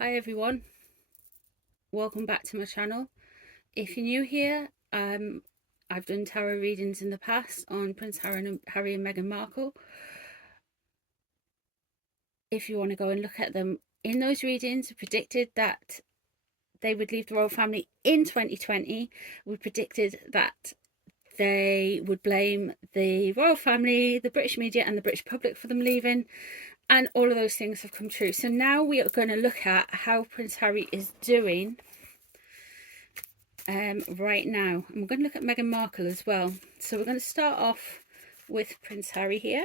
Hi everyone, welcome back to my channel. If you're new here, I've done tarot readings in the past on Prince Harry and Meghan Markle. If you want to go and look at them, in those readings we predicted that they would leave the royal family in 2020. We predicted that they would blame the royal family, the British media and the British public for them leaving, and all of those things have come true. So now we are going to look at how Prince Harry is doing right now. And we're going to look at Meghan Markle as well. So we're going to start off with Prince Harry here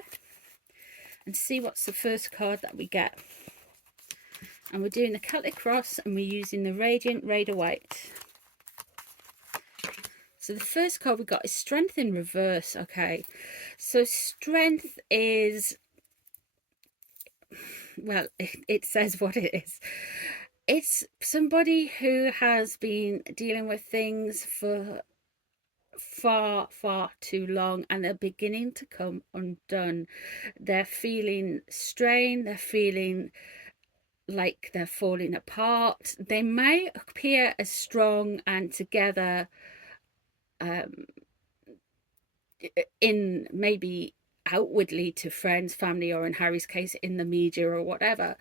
and see what's the first card that we get. And we're doing the Celtic Cross and we're using the Radiant Raider White. So the first card we got is Strength in reverse. Okay, so strength is, well, it says what it is. It's somebody who has been dealing with things for far too long and they're beginning to come undone. They're feeling strained, they're feeling like they're falling apart. They may appear as strong and together in maybe outwardly to friends, family, or in Harry's case in the media or whatever,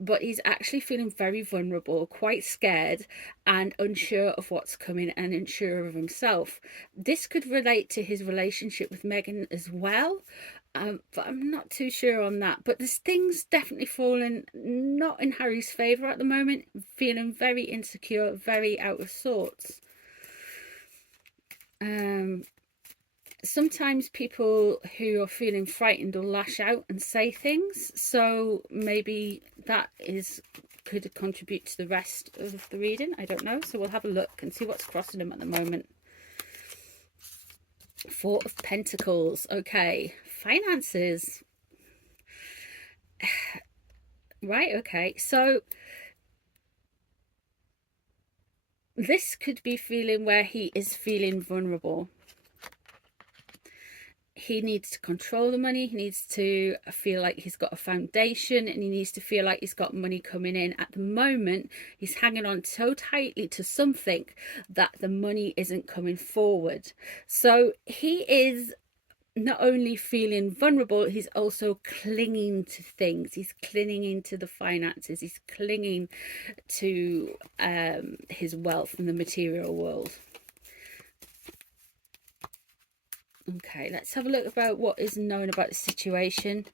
but he's actually feeling very vulnerable, quite scared and unsure of what's coming and unsure of himself. This could relate to his relationship with Meghan as well, but I'm not too sure on that. But there's things definitely falling not in Harry's favour at the moment, feeling very insecure, very out of sorts. Sometimes people who are feeling frightened will lash out and say things, so maybe that could contribute to the rest of the reading. I don't know, so we'll have a look and see what's crossing them at the moment. Four of Pentacles. Okay, finances. Right, okay, so this could be feeling where he is feeling vulnerable. He needs to control the money, he needs to feel like he's got a foundation, and he needs to feel like he's got money coming in. At the moment he's hanging on so tightly to something that the money isn't coming forward. So he is not only feeling vulnerable, he's also clinging to things. He's clinging to the finances, he's clinging to his wealth in the material world. Okay, let's have a look about what is known about the situation.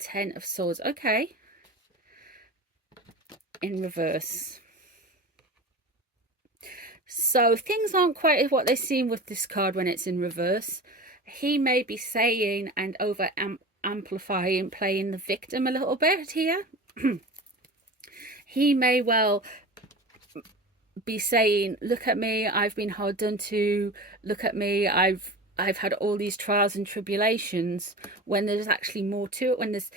10 of Swords. Okay. In reverse. So things aren't quite what they seem with this card when it's in reverse. He may be saying and over amplifying, playing the victim a little bit here. He may well be saying, look at me, I've been hard done to, look at me, I've had all these trials and tribulations, when there's actually more to it. When there's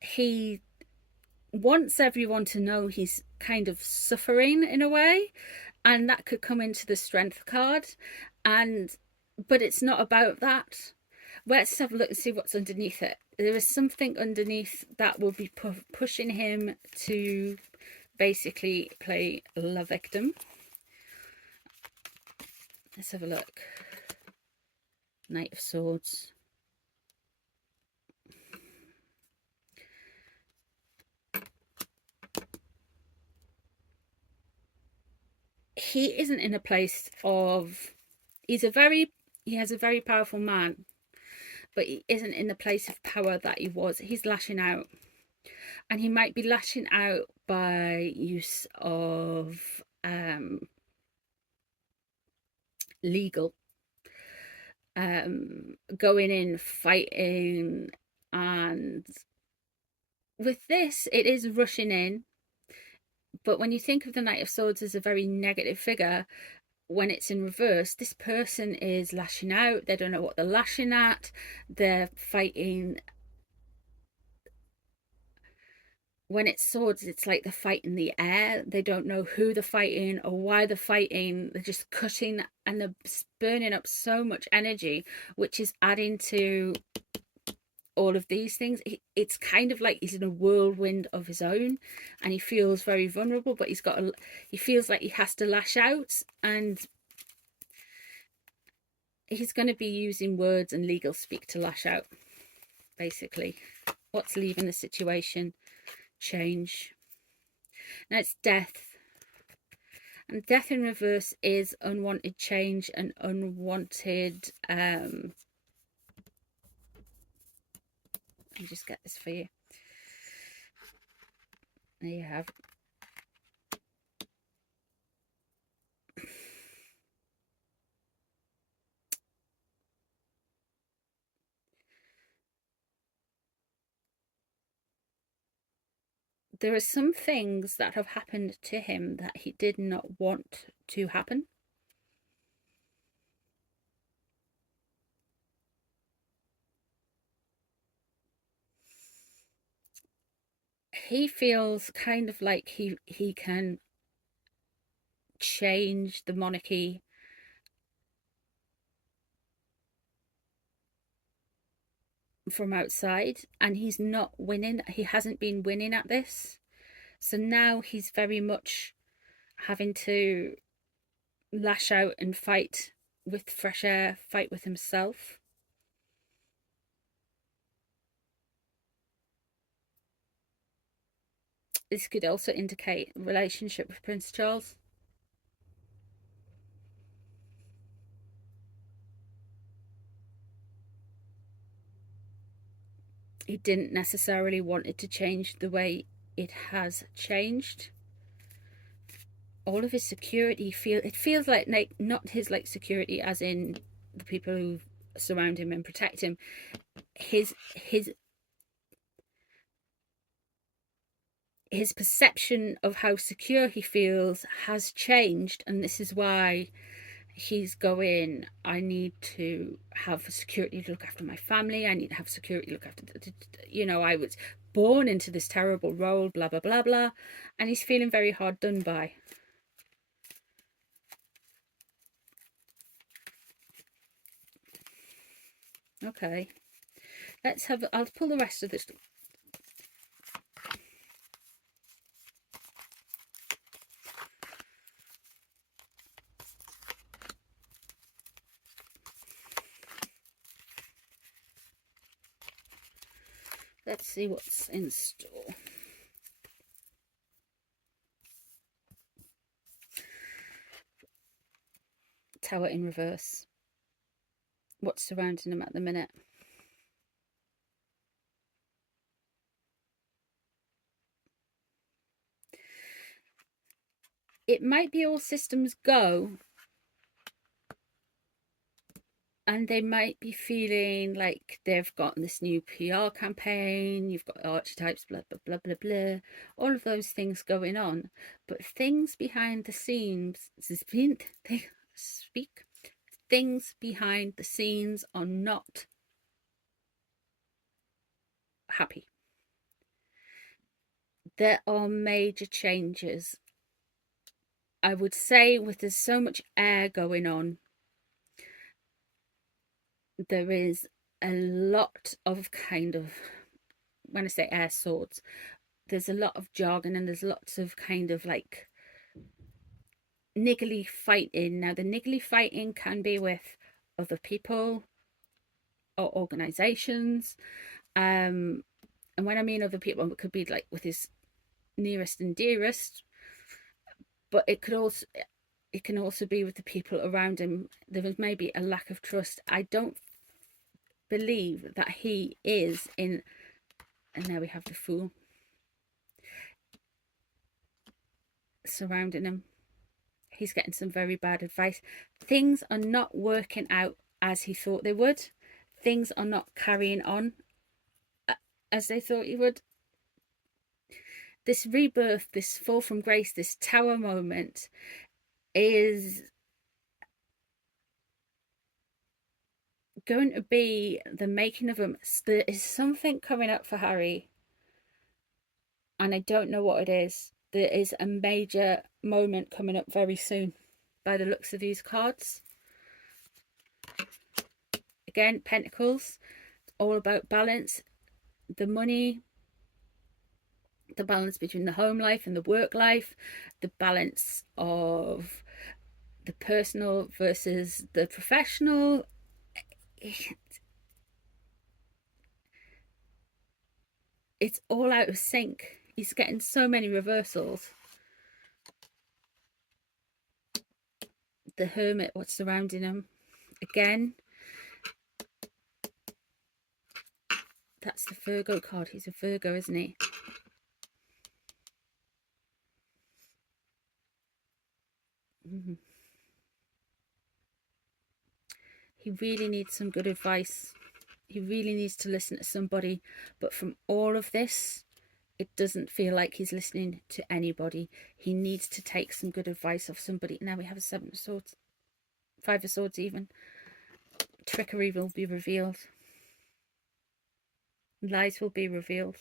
he wants everyone to know he's kind of suffering in a way, and that could come into the Strength card, but it's not about that. Let's have a look and see what's underneath it. There is something underneath that will be pushing him to basically play the victim. Let's have a look. Knight of Swords. He isn't in a place of, he has a very powerful man, but he isn't in the place of power that he was. He's lashing out, and he might be lashing out by use of legal, going in, fighting. And with this, it is rushing in, but when you think of the Knight of Swords as a very negative figure, when it's in reverse, this person is lashing out. They don't know what they're lashing at. They're fighting. When it's swords, it's like they're fighting the air. They don't know who they're fighting or why they're fighting. They're just cutting, and they're burning up so much energy, which is adding to all of these things. It's kind of like he's in a whirlwind of his own, and he feels very vulnerable, but he feels like he has to lash out, and he's going to be using words and legal speak to lash out, basically. What's leaving the situation? Change. Now it's death. And death in reverse is unwanted change and unwanted... let me just get this for you. There you have. There are some things that have happened to him that he did not want to happen. He feels kind of like he can change the monarchy from outside, and he's not winning. He hasn't been winning at this, so now he's very much having to lash out and fight with fresh air, fight with himself. This could also indicate a relationship with Prince Charles. He didn't necessarily want it to change the way it has changed. All of his security feels like not his like security as in the people who surround him and protect him. His perception of how secure he feels has changed, and this is why he's going, I need to have security to look after my family, I need to have security to look after, I was born into this terrible role, blah blah blah blah, and he's feeling very hard done by. Okay, I'll pull the rest of this. Let's see what's in store. Tower in reverse. What's surrounding him at the minute? It might be all systems go, and they might be feeling like they've gotten this new PR campaign, you've got archetypes, blah, blah, blah, blah, blah, all of those things going on. But things behind the scenes, things behind the scenes are not happy. There are major changes. I would say with there's so much air going on, there is a lot of kind of, when I say air swords, there's a lot of jargon, and there's lots of kind of like niggly fighting. Now the niggly fighting can be with other people or organizations, and when I mean other people, it could be like with his nearest and dearest, but it can also be with the people around him. There was maybe a lack of trust. I don't believe that he is in, and now we have the Fool surrounding him. He's getting some very bad advice. Things are not working out as he thought they would. Things are not carrying on as they thought he would. This rebirth, this fall from grace, this tower moment is going to be the making of him. There is something coming up for Harry, and I don't know what it is. There is a major moment coming up very soon by the looks of these cards. Again, Pentacles, all about balance. the money, the balance between the home life and the work life, the balance of the personal versus the professional. It's all out of sync. He's getting so many reversals. The Hermit, what's surrounding him? Again, that's the Virgo card. He's a Virgo, isn't he? He really needs some good advice. He really needs to listen to somebody. But from all of this, it doesn't feel like he's listening to anybody. He needs to take some good advice off somebody. Now we have a Seven of Swords, Five of Swords even. Trickery will be revealed. Lies will be revealed.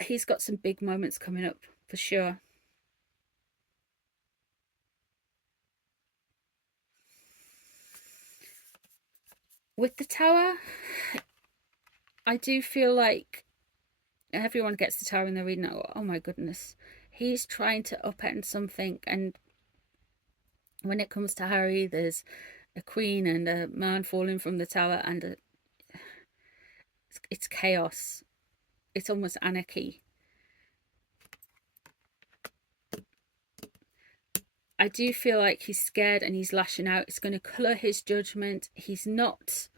He's got some big moments coming up for sure. With the Tower, I do feel like everyone gets the Tower in their reading. Oh my goodness, he's trying to upend something, and when it comes to Harry, there's a queen and a man falling from the tower, and it's chaos. It's almost anarchy. I do feel like he's scared and he's lashing out. It's going to colour his judgment. He's not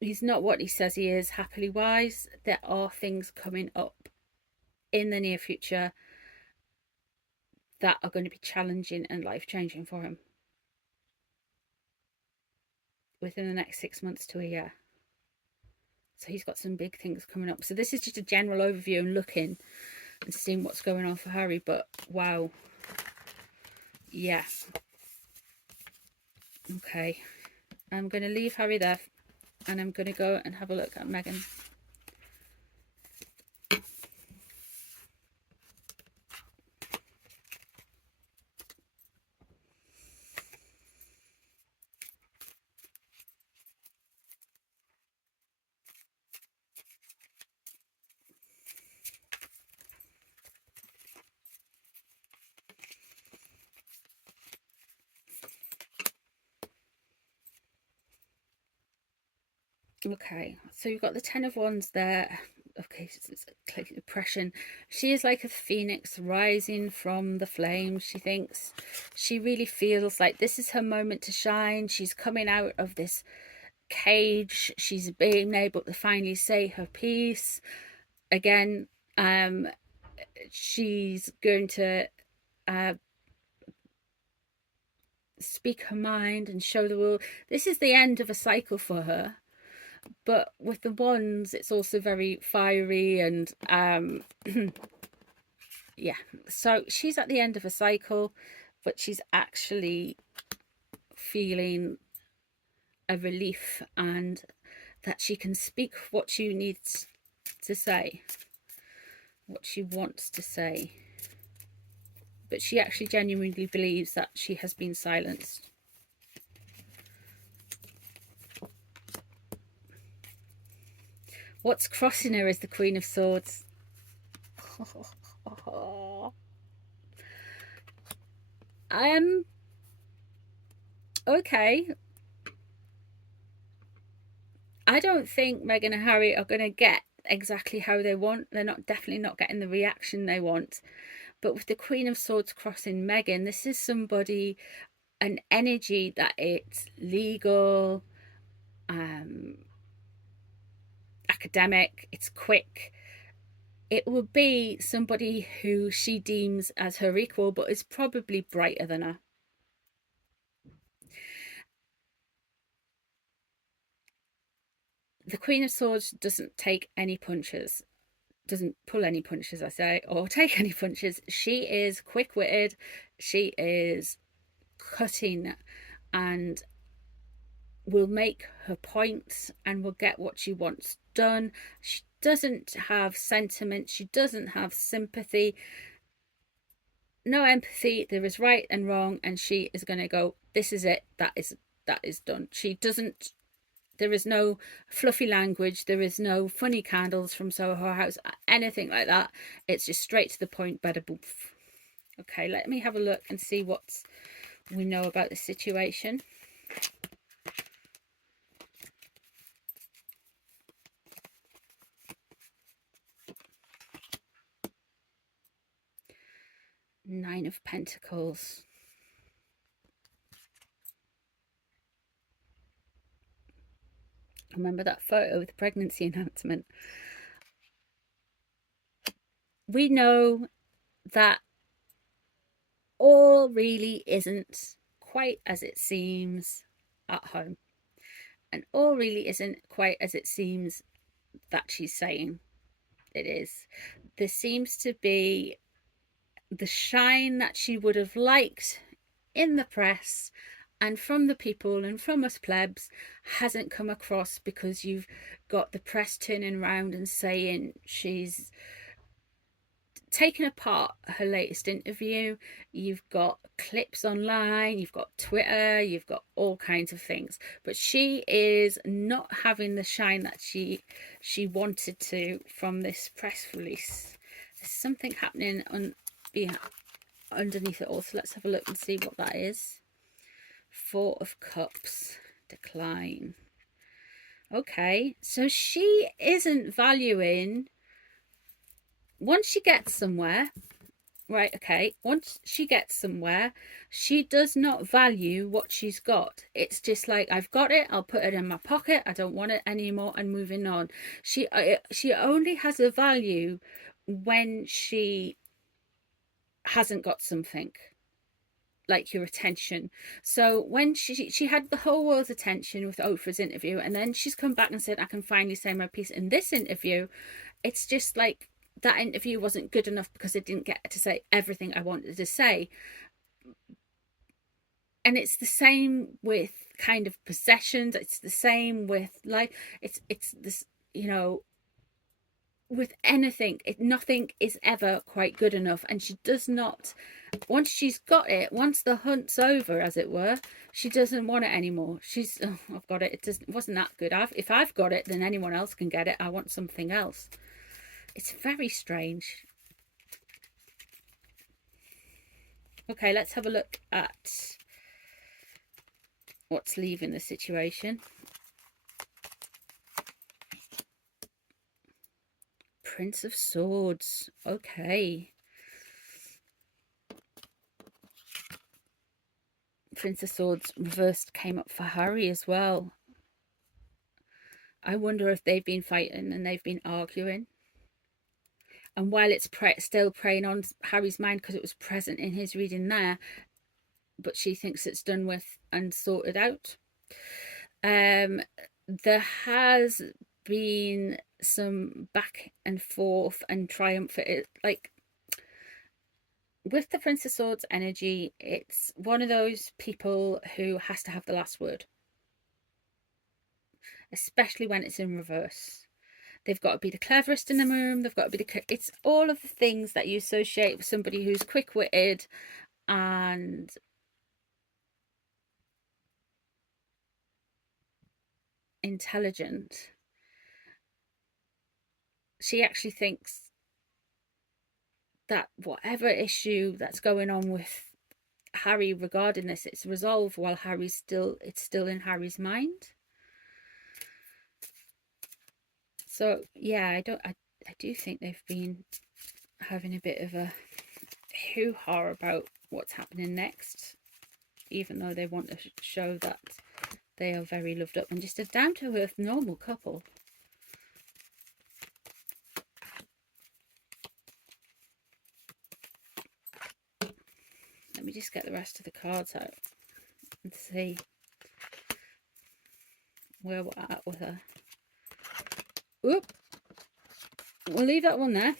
what he says he is, happily wise. There are things coming up in the near future that are going to be challenging and life-changing for him within the next 6 months to a year. So he's got some big things coming up. So this is just a general overview and looking and seeing what's going on for Harry. But wow. Yeah. Okay. I'm going to leave Harry there, and I'm going to go and have a look at Meghan. Okay, so you've got the Ten of Wands there. Okay, it's like depression. She is like a phoenix rising from the flames. She thinks, she really feels like this is her moment to shine. She's coming out of this cage. She's being able to finally say her piece. Again, she's going to speak her mind and show the world. This is the end of a cycle for her. But with the wands, it's also very fiery and yeah. So she's at the end of a cycle, but she's actually feeling a relief, and that she can speak what she needs to say, what she wants to say. But she actually genuinely believes that she has been silenced. What's crossing her is the Queen of Swords. Okay. I don't think Meghan and Harry are going to get exactly how they want. They're definitely not getting the reaction they want. But with the Queen of Swords crossing Meghan, this is somebody, an energy that it's legal, academic, it's quick. It will be somebody who she deems as her equal, but is probably brighter than her. The Queen of Swords doesn't take any punches, doesn't pull any punches, I say, or take any punches. She is quick-witted, she is cutting, and will make her points and will get what she wants done. She doesn't have sentiment. She doesn't have sympathy, no empathy. There is right and wrong, and she is going to go, this is it, that is done. She doesn't, there is no fluffy language, there is no funny candles from Soho House, anything like that. It's just straight to the point, bada boof. Okay, let me have a look and see what we know about the situation. Nine of Pentacles. Remember that photo with the pregnancy announcement? We know that all really isn't quite as it seems at home, and all really isn't quite as it seems that she's saying it is. There seems to be the shine that she would have liked in the press and from the people and from us plebs hasn't come across, because you've got the press turning around and saying she's taken apart her latest interview. You've got clips online, you've got Twitter, you've got all kinds of things, but she is not having the shine that she wanted to from this press release. There's something happening on underneath it all, so let's have a look and see what that is. Four of Cups, decline. Okay, so she isn't valuing, once she gets somewhere, right, okay, once she gets somewhere, she does not value what she's got. It's just like, I've got it, I'll put it in my pocket, I don't want it anymore, and moving on. She only has a value when she hasn't got something like your attention. So when she had the whole world's attention with Oprah's interview, and then she's come back and said, I can finally say my piece in this interview, it's just like, that interview wasn't good enough because I didn't get to say everything I wanted to say. And it's the same with kind of possessions, it's the same with like, it's this, you know, with anything, nothing is ever quite good enough. And she does not, once she's got it, once the hunt's over, as it were, she doesn't want it anymore. She's, oh, I've got it, it wasn't that good. If I've got it, then anyone else can get it. I want something else. It's very strange. Okay, let's have a look at what's leaving the situation. Prince of Swords. Okay. Prince of Swords reversed came up for Harry as well. I wonder if they've been fighting and they've been arguing. And while it's still preying on Harry's mind because it was present in his reading there, but she thinks it's done with and sorted out. There has been some back and forth and triumph. Like with the Prince of Swords energy, it's one of those people who has to have the last word, especially when it's in reverse. They've got to be the cleverest in the room. They've got to be it's all of the things that you associate with somebody who's quick-witted and intelligent. She actually thinks that whatever issue that's going on with Harry regarding this, it's resolved while it's still in Harry's mind. So yeah, I do think they've been having a bit of a hoo-ha about what's happening next, even though they want to show that they are very loved up and just a down-to-earth normal couple. Let me just get the rest of the cards out and see where we're at with her. Oop. We'll leave that one there.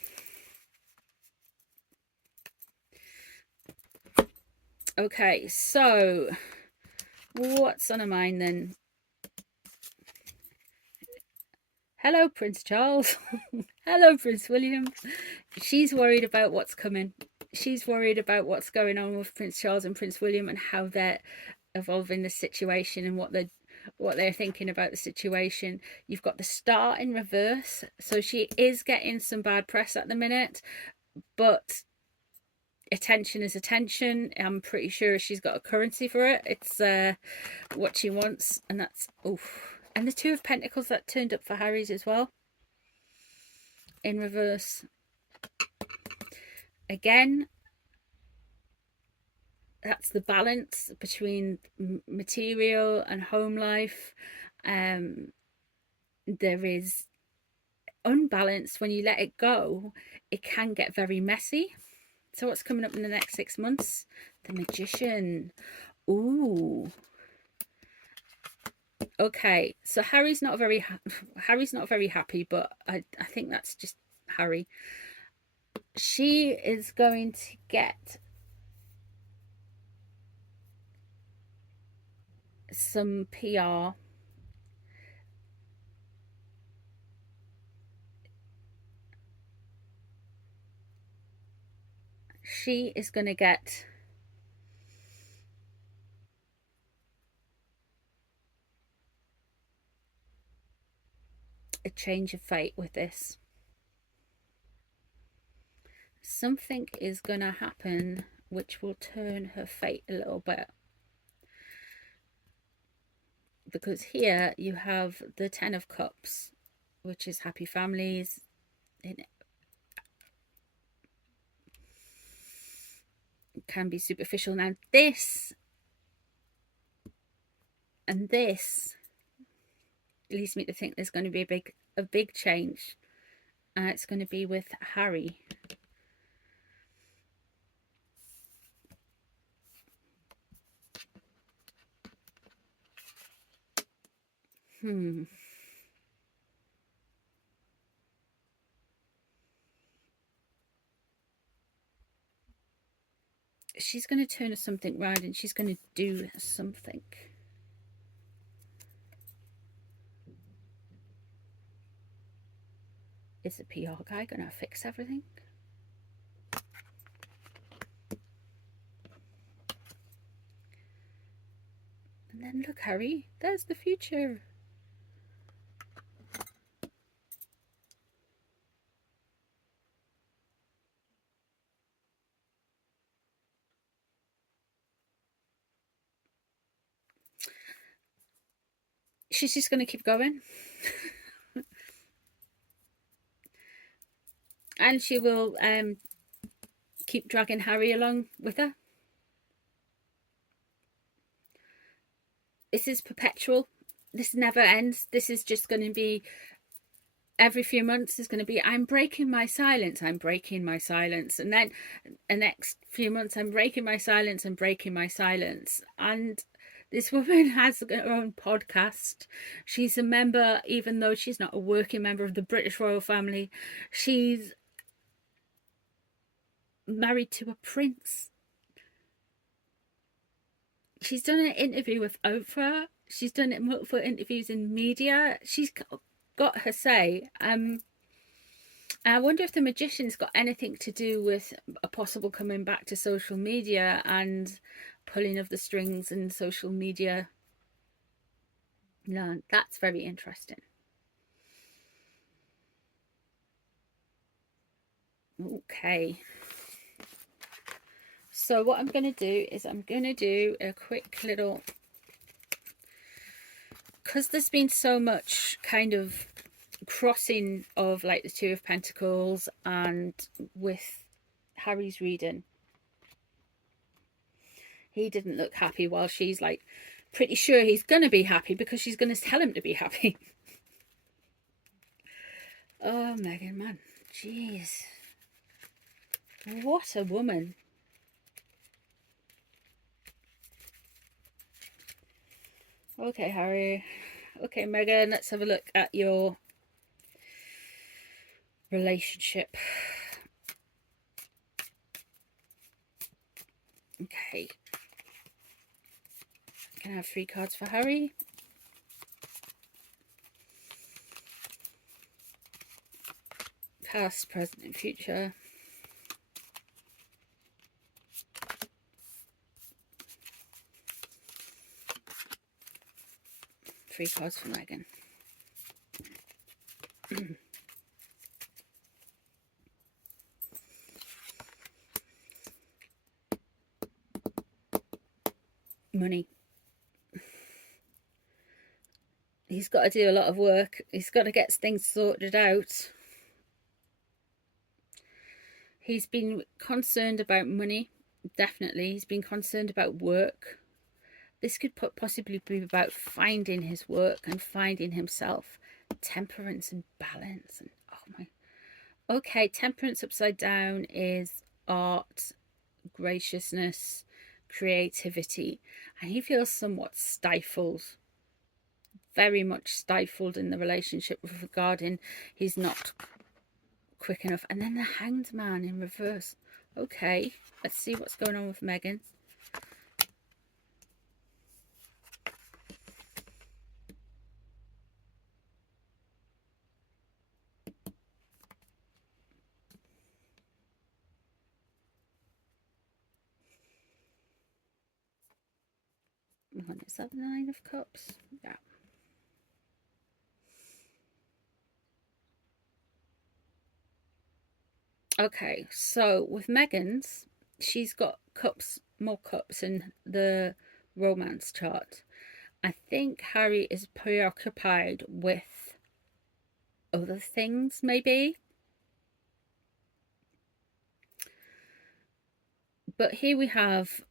Okay, so what's on her mind then? Hello, Prince Charles. Hello, Prince William. She's worried about what's coming. She's worried about what's going on with Prince Charles and Prince William and how they're evolving the situation and what they're thinking about the situation. You've got the Star in reverse, so she is getting some bad press at the minute, but attention is attention. I'm pretty sure she's got a currency for it. It's what she wants, and that's oof. And the Two of Pentacles that turned up for Harry's as well in reverse. Again, that's the balance between material and home life. There is unbalance. When you let it go, it can get very messy. So what's coming up in the next 6 months? The Magician. Ooh. Okay, so Harry's not very happy, but I think that's just Harry. She is going to get some PR. She is going to get a change of fate with this. Something is going to happen which will turn her fate a little bit. Because here you have the Ten of Cups, which is happy families. It can be superficial. Now this and this leads me to think there's going to be a big change. And it's going to be with Harry. She's going to turn something round and she's going to do something. Is the PR guy going to fix everything? And then look, Harry, there's the future. She's just going to keep going. And she will keep dragging Harry along with her. This is perpetual. This never ends. This is just going to be every few months is going to be, I'm breaking my silence, I'm breaking my silence. And then the next few months, I'm breaking my silence and breaking my silence. And this woman has her own podcast. She's a member, even though she's not a working member of the British royal family. She's married to a prince. She's done an interview with Oprah. She's done multiple interviews in media. She's got her say. I wonder if the Magician's got anything to do with a possible coming back to social media and pulling of the strings in social media. No, that's very interesting. Okay. So what I'm going to do is I'm going to do a quick little, because there's been so much kind of crossing of like the Two of Pentacles and with Harry's reading. He didn't look happy, while she's like pretty sure he's going to be happy because she's going to tell him to be happy. Oh, Meghan, man. Jeez. What a woman. Okay, Harry. Okay, Meghan, let's have a look at your relationship. Okay. Can I have 3 cards for Harry? Past, present, and future. Three cards for Meghan. Money. He's got to do a lot of work. He's got to get things sorted out. He's been concerned about money. Definitely. He's been concerned about work. This could possibly be about finding his work and finding himself. Temperance and balance. And oh my. Okay, temperance upside down is art, graciousness, creativity. And he feels somewhat stifled. Very much stifled in the relationship regarding he's not quick enough. And then the Hanged Man in reverse. Okay, let's see what's going on with Meghan. Is that the Nine of Cups? Yeah. Okay, so with Meghan's, she's got cups, more cups in the romance chart. I think Harry is preoccupied with other things, maybe. But here we have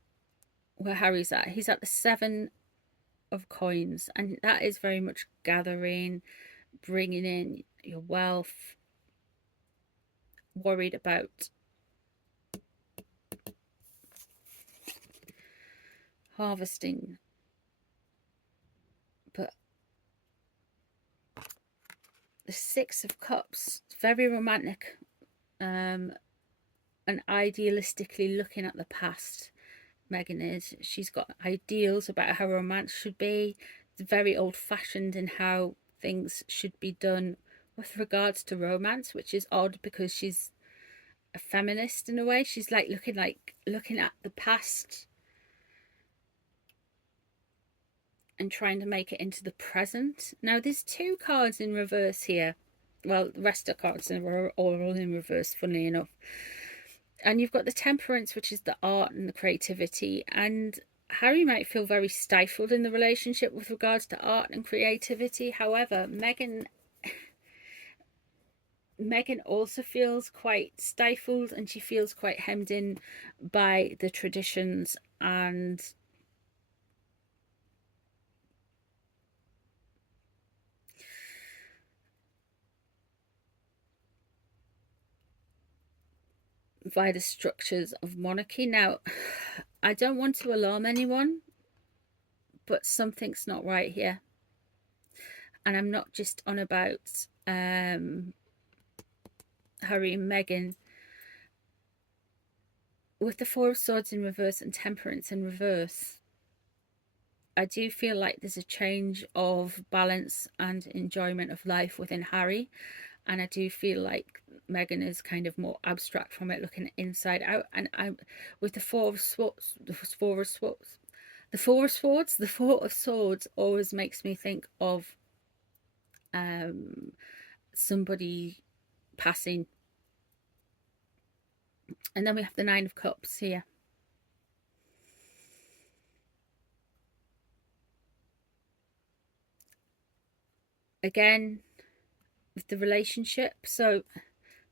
where Harry's at. He's at the Seven of Coins, and that is very much gathering, bringing in your wealth, worried about harvesting. But the Six of Cups, very romantic, and idealistically looking at the past. Meghan is. She's got ideals about how romance should be. It's very old-fashioned in how things should be done with regards to romance, which is odd because she's a feminist in a way. She's like looking at the past and trying to make it into the present. Now there's two cards in reverse here. Well, the rest of the cards are all in reverse, funnily enough. And you've got the Temperance, which is the art and the creativity. And Harry might feel very stifled in the relationship with regards to art and creativity. However, Meghan also feels quite stifled, and she feels quite hemmed in by the traditions and by the structures of monarchy. Now, I don't want to alarm anyone, but something's not right here. And I'm not just on about Harry and Meghan. With the Four of Swords in reverse and Temperance in reverse, I do feel like there's a change of balance and enjoyment of life within Harry. And I do feel like Meghan is kind of more abstract from it, looking inside out. And I'm with the Four of Swords, always makes me think of somebody passing. And then we have the Nine of Cups here. Again, with the relationship. So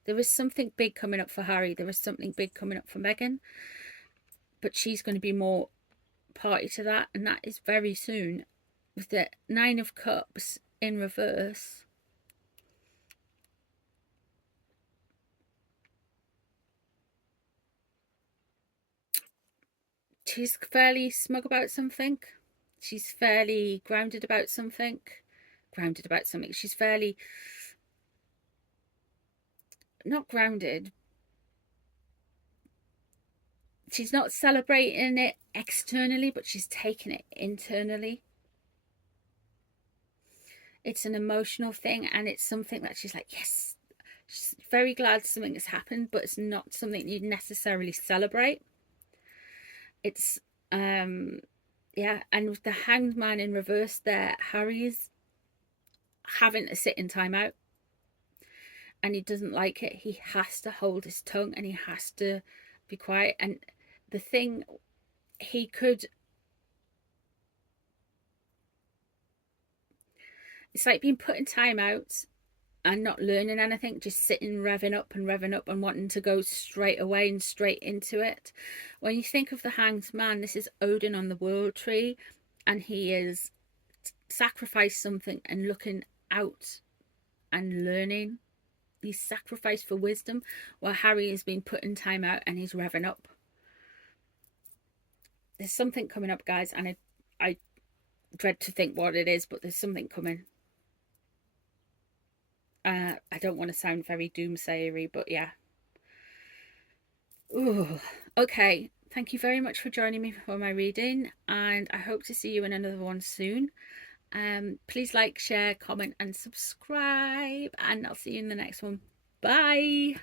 there is something big coming up for Harry. There is something big coming up for Meghan. But she's going to be more party to that. And that is very soon. With the Nine of Cups in reverse. She's fairly smug about something. She's fairly grounded about something. She's fairly not grounded. She's not celebrating it externally, but she's taking it internally. It's an emotional thing, and it's something that she's like, yes, She's very glad something has happened, but it's not something you'd necessarily celebrate. It's yeah, and with the Hanged Man in reverse there, Harry's having to sit in timeout, and he doesn't like it. He has to hold his tongue and he has to be quiet. And the thing, he could, it's like being put in timeout and not learning anything, just sitting revving up and wanting to go straight away and straight into it. When you think of the Hanged Man, this is Odin on the World Tree, and he is sacrificed something and looking out and learning. He's sacrificed for wisdom, while Harry has been put in timeout and he's revving up. There's something coming up, guys, and I dread to think what it is, but there's something coming. I don't want to sound very doomsayery, but yeah. Ooh, okay. Thank you very much for joining me for my reading, and I hope to see you in another one soon. Please like, share, comment, and subscribe, and I'll see you in the next one. Bye.